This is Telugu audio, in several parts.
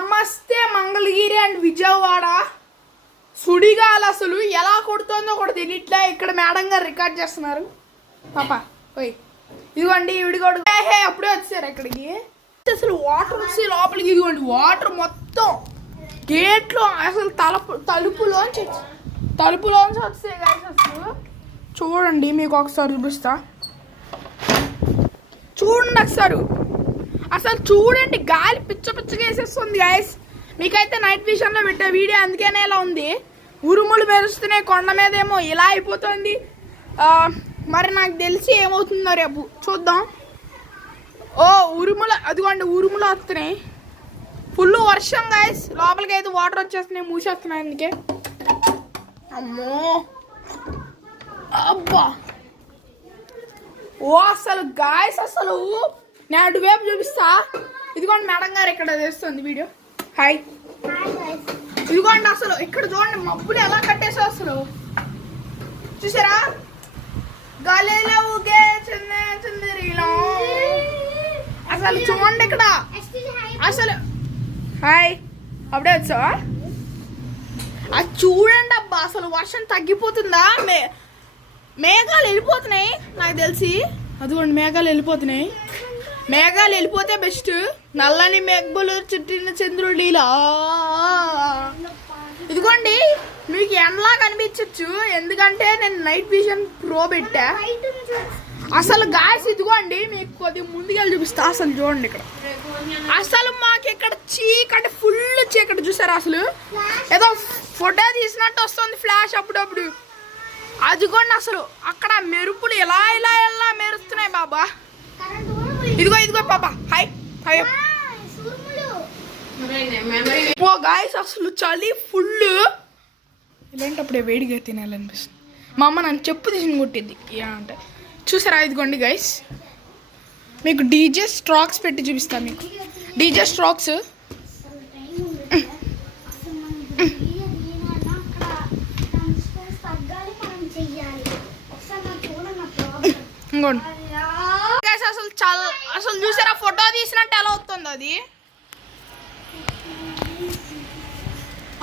నమస్తే మంగళగిరి అండ్ విజయవాడ. సుడిగాలి అసలు ఎలా కొడుతుందో కూడా తెలియట్లే. ఇక్కడ మేడం గారు రికార్డ్ చేస్తున్నారు. పాప పోయి ఇదిగోండి విడిగోడు అప్పుడే వచ్చారు ఇక్కడికి. అసలు వాటర్ వచ్చి లోపలికి ఇదిగోండి వాటర్ మొత్తం గేట్లో అసలు తలుపులోంచి వస్తాయి గాయస్. అసలు చూడండి మీకు ఒకసారి చూపిస్తా, చూడండి ఒకసారి. అసలు చూడండి గాలి పిచ్చగా వేసేస్తుంది గాయస్. మీకైతే నైట్ విజన్లో పెట్టే వీడియో అందుకనే ఇలా ఉంది. ఉరుములు మెరుస్తున్నాయి, కొండ మీద ఏమో ఇలా అయిపోతుంది. మరి నాకు తెలిసి ఏమవుతుందో రేపు చూద్దాం. ఓ ఉరుములు, అదిగోండి ఉరుములు వస్తున్నాయి. ఫుల్ వర్షం గాయస్. లోపలికి అయితే వాటర్ వచ్చేస్తున్నాయి, మూసేస్తున్నాయి. అందుకే అమ్మో అబ్బా ఓ అసలు గాయస్ అసలు నేను అటువైపు చూపిస్తా. ఇదిగోండి మేడం గారు ఇక్కడ చేస్తుంది వీడియో. హాయ్ ఇదిగోండి అసలు ఇక్కడ చూడండి మబ్బులు ఎలా కట్టేసా అసలు చూసారా. గాలిలో ఊగే చందరిలో అసలు చూడండి ఇక్కడ అసలు. హాయ్ అప్పుడే వచ్చావా? అది చూడండి అబ్బా అసలు వర్షం తగ్గిపోతుందా. మేఘాలు వెళ్ళిపోతున్నాయి నాకు తెలిసి. అదిగోండి మేఘాలు వెళ్ళిపోతున్నాయి. మేఘాలు వెళ్ళిపోతే బెస్ట్. నల్లని మేఘాలు చుట్టిన చంద్రుడిలా. ఇదిగోండి మీకు ఎండలా కనిపించచ్చు ఎందుకంటే నేను నైట్ విజన్ ప్రో పెట్టా. అసలు గాయస్ ఇదిగోండి మీకు కొద్దిగా ముందుకెళ్ళి చూపిస్తా. అసలు చూడండి ఇక్కడ అసలు మాకు ఇక్కడ చీకటి ఫుల్ చీకటి చూసారా. అసలు ఏదో ఫోటో తీసినట్టు వస్తుంది ఫ్లాష్ అప్పుడప్పుడు. అదిగోండి అసలు అక్కడ మెరుపులు ఎలా మెరుస్తున్నాయి బాబా. ఇదిగో పాప హాయ్ హాయ్. ఓ గాయస్ అసలు చలి ఫుల్. ఇలాంటప్పుడే వేడిగా తినాలనిపిస్తుంది. మా అమ్మ నన్ను చెప్పు తీసి కొట్టింది అంటే చూసారా. ఇదిగోండి గైస్ మీకు డీజే స్ట్రాక్స్ పెట్టి చూపిస్తాను. మీకు డీజే స్ట్రాక్స్ ఇంకోండి అసలు చూసారా ఫోటో తీసినట్టు ఎలా వస్తుంది అది.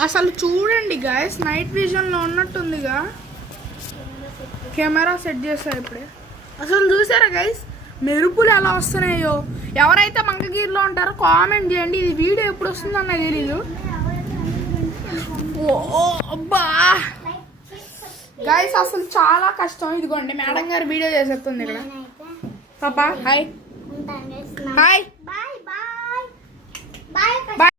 అసలు చూడండి గైస్ నైట్ విజన్లో ఉన్నట్టుందిగా. కెమెరా సెట్ చేస్తా ఇప్పుడే. అసలు చూసారా గైస్ మెరుపులు ఎలా వస్తున్నాయో. ఎవరైతే మంగళగిరిలో ఉంటారో కామెంట్ చేయండి. ఇది వీడియో ఎప్పుడు వస్తుందో నాకు తెలీదు. ఓ అబ్బా గైస్ అసలు చాలా కష్టం. ఇదిగోండి మేడం గారు వీడియో చేసేస్తుంది ఇక్కడ. పాపా హాయ్ హాయ్.